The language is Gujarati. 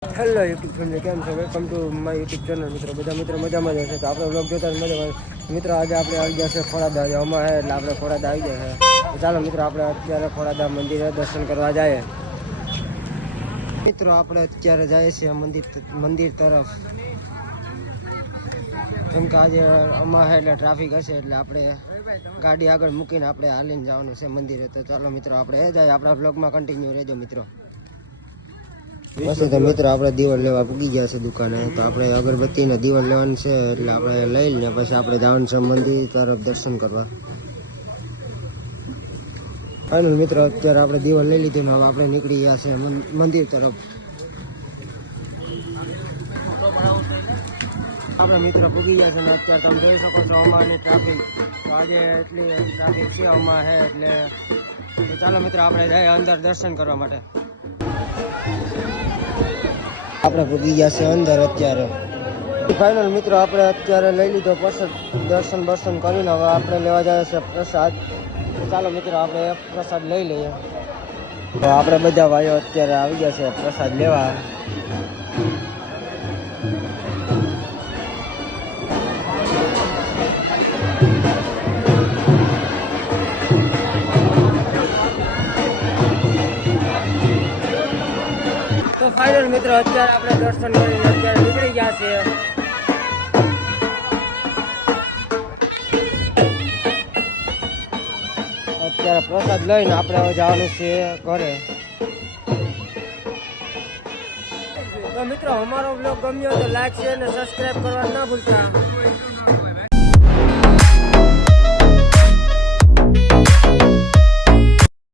હેલો યુટ્યુબ ફેમિલી, કેમ છો? Welcome to my YouTube channel. મિત્રો બધા મિત્રો મજામાં જ હશે તો આપણે વ્લોગ જોતા મજામાં. મિત્રો આજે આપણે આવી ગયા છે ખોડાદા, અમારે એટલે આપણે ખોડાદા આવી ગયા છે. તો ચાલો મિત્રો આપણે અત્યારે ખોડાદા મંદિરે દર્શન કરવા જઈએ. મિત્રો આપણે અત્યારે જઈએ છીએ મંદિર તરફ, કેમ કે આજે અમારે એટલે ટ્રાફિક હશે એટલે આપણે ગાડી આગળ મૂકીને આપણે હાલીને જવાનું છે મંદિરે. તો ચાલો મિત્રો આપણે જાય, આપણા બ્લોગમાં કન્ટિન્યુ રહેજો મિત્રો. પછી તો મિત્રો આપણે દીવલ લેવા પૂગી ગયા છે દુકાને, તો આપણે અગરબત્તીને દીવલ લેવાનું છે એટલે આપણે લઈ લઈને પછી આપણે જવાનું છે મંદિર તરફ દર્શન કરવા. ફાઇનલ મિત્રો અત્યારે આપણે દીવલ લઈ લીધું ને હવે આપણે નીકળી ગયા છે મંદિર તરફ. આપણે મિત્રો પૂગી ગયા છે ને અત્યારે તમે જોઈ શકો છો અમારની ટ્રાફિક. તો આજે એટલી ટ્રાફિક છે અમાર છે એટલે તો ચાલો મિત્રો આપણે જઈએ અંદર દર્શન કરવા માટે. આપણે પૂગી ગયા છે અંદર અત્યારે. ફાઇનલ મિત્રો આપણે અત્યારે લઈ લીધો પ્રસાદ, દર્શન બર્શન કરીને હવે આપણે લેવા જાય છે પ્રસાદ. ચાલો મિત્રો આપણે પ્રસાદ લઈ લઈએ. તો આપણે બધા ભાઈઓ અત્યારે આવી ગયા છે પ્રસાદ લેવા. તો ફાઇનલ મિત્રો અત્યારે આપણે દર્શન કરીને અત્યારે નીકળી ગયા છે. અત્યારે પ્રસાદ લઈને આપણે હવે જવાનું છે ઘરે. તો મિત્રો અમારો બ્લોગ ગમ્યો તો લાઈક શેર અને સબસ્ક્રાઈબ કરવા ના ભૂલતા.